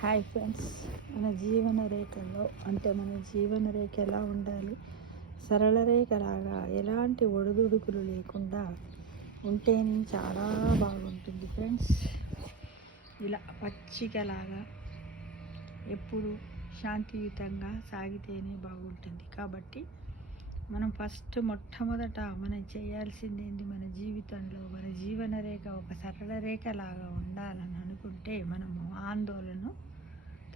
Hi friends, మన జీవన రేఖలో అంటే మన జీవన రేఖ ఎలా ఉండాలి? సరళ రేఖలాగా ఎలాంటి ఒడిదుడుకులు లేకుండా ఉంటేనే చాలా బాగుంటుంది ఫ్రెండ్స్. ఇలా పచ్చికలాగా ఎప్పుడు శాంతియుతంగా సాగితేనే బాగుంటుంది. కాబట్టి మనం మొట్టమొదట మనం చేయాల్సింది ఏంటి? మన జీవితంలో మన జీవన రేఖ ఒక సరళ రేఖలాగా ఉండాలని అనుకుంటే మనము ఆందోళన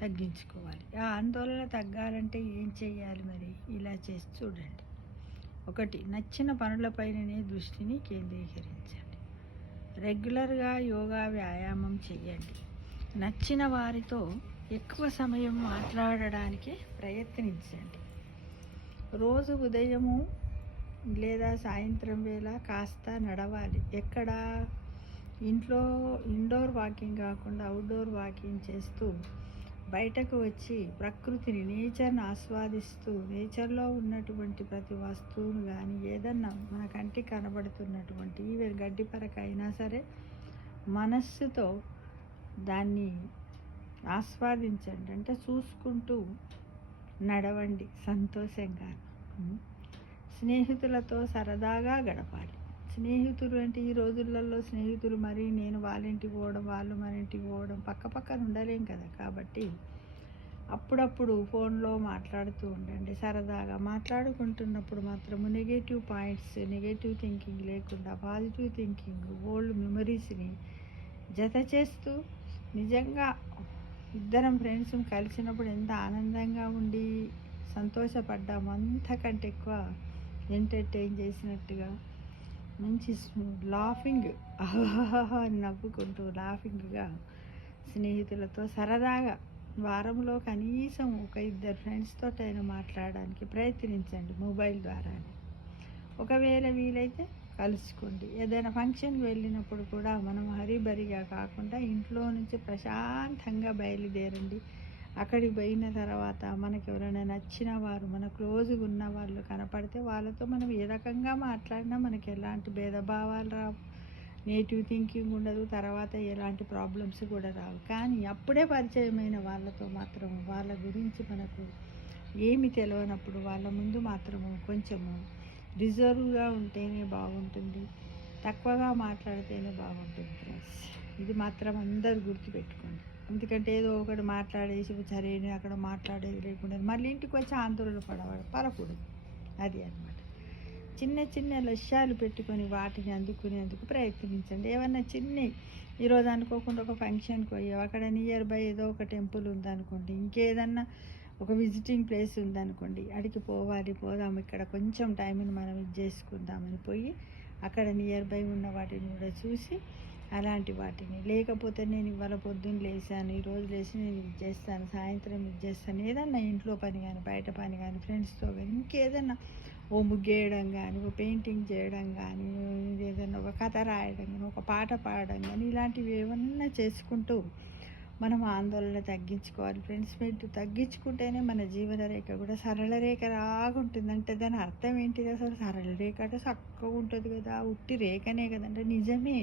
తగ్గించుకోవాలి. ఆ ఆందోళన తగ్గాలంటే ఏం చేయాలి? మరి ఇలా చేసి చూడండి. ఒకటి, నచ్చిన పనులపైననే దృష్టిని కేంద్రీకరించండి. రెగ్యులర్గా యోగా వ్యాయామం చేయండి. నచ్చిన వారితో ఎక్కువ సమయం మాట్లాడడానికి ప్రయత్నించండి. రోజు ఉదయము లేదా సాయంత్రం వేళ కాస్త నడవాలి. ఎక్కడ? ఇంట్లో ఇండోర్ వాకింగ్ కాకుండా అవుట్డోర్ వాకింగ్ చేస్తూ బయటకు వచ్చి ప్రకృతిని, నేచర్ని ఆస్వాదిస్తూ నేచర్లో ఉన్నటువంటి ప్రతి వస్తువును కానీ ఏదన్నా మన కంటికి కనబడుతున్నటువంటి ఈవెన్ గడ్డి పరక అయినా సరే మనస్సుతో దాన్ని ఆస్వాదించండి. అంటే చూసుకుంటూ నడవండి సంతోషంగా. స్నేహితులతో సరదాగా గడపాలి. స్నేహితులు అంటే ఈ రోజులలో స్నేహితులు మరి నేను వాళ్ళ ఇంటికి పోవడం, వాళ్ళు మన ఇంటికి పోవడం, పక్కన ఉండలేం కదా. కాబట్టి అప్పుడప్పుడు ఫోన్లో మాట్లాడుతూ ఉండండి. సరదాగా మాట్లాడుకుంటున్నప్పుడు మాత్రము నెగటివ్ పాయింట్స్, నెగటివ్ థింకింగ్ లేకుండా పాజిటివ్ థింకింగ్, ఓల్డ్ మెమరీస్ని జత చేస్తూ నిజంగా ఇద్దరం ఫ్రెండ్స్ కలిసినప్పుడు ఎంత ఆనందంగా ఉండి సంతోషపడ్డాము, అంతకంటే ఎక్కువ ఎంటర్టైన్ చేసినట్టుగా మంచి లాఫింగ్ నవ్వుకుంటూ లాఫింగ్గా స్నేహితులతో సరదాగా వారంలో కనీసం ఒక ఇద్దరు ఫ్రెండ్స్తో అయినా మాట్లాడడానికి ప్రయత్నించండి మొబైల్ ద్వారానే. ఒకవేళ వీలైతే కలుసుకోండి. ఏదైనా ఫంక్షన్కి వెళ్ళినప్పుడు కూడా మనం హరిబరిగా కాకుండా ఇంట్లో నుంచి ప్రశాంతంగా బయలుదేరండి. అక్కడికి పోయిన తర్వాత మనకు ఎవరైనా నచ్చిన వారు, మన క్లోజ్గా ఉన్న వాళ్ళు కనపడితే వాళ్ళతో మనం ఏ రకంగా మాట్లాడినా మనకి ఎలాంటి భేదభావాలు రావు, నెగిటివ్ థింకింగ్ ఉండదు, తర్వాత ఎలాంటి ప్రాబ్లమ్స్ కూడా రావు. కానీ అప్పుడే పరిచయమైన వాళ్ళతో మాత్రం వాళ్ళ గురించి మనకు ఏమి తెలియనప్పుడు వాళ్ళ ముందు మాత్రము కొంచెము రిజర్వ్గా ఉంటేనే బాగుంటుంది, తక్కువగా మాట్లాడితేనే బాగుంటుంది ఫ్రెండ్స్. ఇది మాత్రం అందరూ గుర్తుపెట్టుకోండి. ఎందుకంటే ఏదో ఒకటి మాట్లాడేసి సరే అక్కడ మాట్లాడేది లేకుండా మళ్ళీ ఇంటికి వచ్చి ఆందోళన పడకూడదు. అది అన్నమాట. చిన్న చిన్న లక్ష్యాలు పెట్టుకొని వాటిని అందుకునేందుకు ప్రయత్నించండి. ఏమన్నా ఈరోజు అనుకోకుండా ఒక ఫంక్షన్కి పోయావు, అక్కడ నియర్ బై ఏదో ఒక టెంపుల్ ఉందనుకోండి, ఇంకేదన్నా ఒక విజిటింగ్ ప్లేస్ ఉందనుకోండి, అడిగి పోదాం, ఇక్కడ కొంచెం టైంని మనం ఇది చేసుకుందామని పోయి అక్కడ నియర్ బై ఉన్న వాటిని కూడా చూసి అలాంటి వాటిని, లేకపోతే నేను ఇవాళ పొద్దున్న లేసాను, ఈరోజు లేచి నేను ఇది చేస్తాను, సాయంత్రం ఇది చేస్తాను, ఏదన్నా ఇంట్లో పని కానీ బయట పని కానీ ఫ్రెండ్స్తో కానీ ఇంకేదన్నా ఓ ముగ్గేయడం కానీ, ఓ పెయింటింగ్ చేయడం కానీ, ఏదైనా ఒక కథ రాయడం కానీ, ఒక పాట పాడడం కానీ, ఇలాంటివి ఏమన్నా చేసుకుంటూ మనం ఆందోళన తగ్గించుకోవాలి ఫ్రెండ్స్. మీరు తగ్గించుకుంటేనే మన జీవన రేఖ కూడా సరళ రేఖ రాగుంటుంది. అంటే దాని అర్థం ఏంటిది? అసలు సరళ రేఖ అంటే చక్కగా ఉంటుంది కదా, ఉట్టి రేఖనే కదంటే నిజమే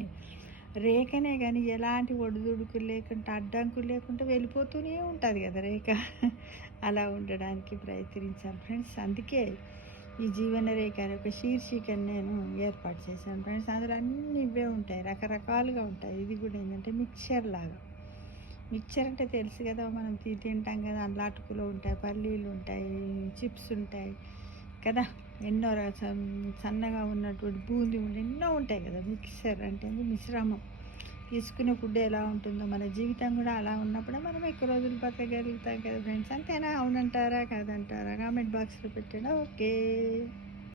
రేఖనే, కానీ ఎలాంటి ఒడిదుడుకులు లేకుండా అడ్డంకులు లేకుండా వెళ్ళిపోతూనే ఉంటుంది కదా రేఖ. అలా ఉండడానికి ప్రయత్నించాలి ఫ్రెండ్స్. అందుకే ఈ జీవన రేఖ ఒక శీర్షికను నేను ఏర్పాటు చేశాను ఫ్రెండ్స్. అందులో అన్నీ ఇవే ఉంటాయి, రకరకాలుగా ఉంటాయి. ఇది కూడా ఏంటంటే మిక్చర్ లాగా. మిక్చర్ అంటే తెలుసు కదా, మనం తింటాం కదా, అందులో అటుకులు ఉంటాయి, పల్లీలు ఉంటాయి, చిప్స్ ఉంటాయి కదా, ఎన్నో రసం సన్నగా ఉన్నటువంటి బూందీ ఉండి ఎన్నో ఉంటాయి కదా. మిక్సర్ అంటే మిశ్రమం. తీసుకునే ఫుడ్ ఎలా ఉంటుందో మన జీవితం కూడా అలా ఉన్నప్పుడే మనం ఎక్కువ రోజులు బతకగలుగుతాం కదా ఫ్రెండ్స్. అంతేనా? అవునంటారా కాదంటారా? కామెంట్ బాక్స్లో పెట్టండి. ఓకే.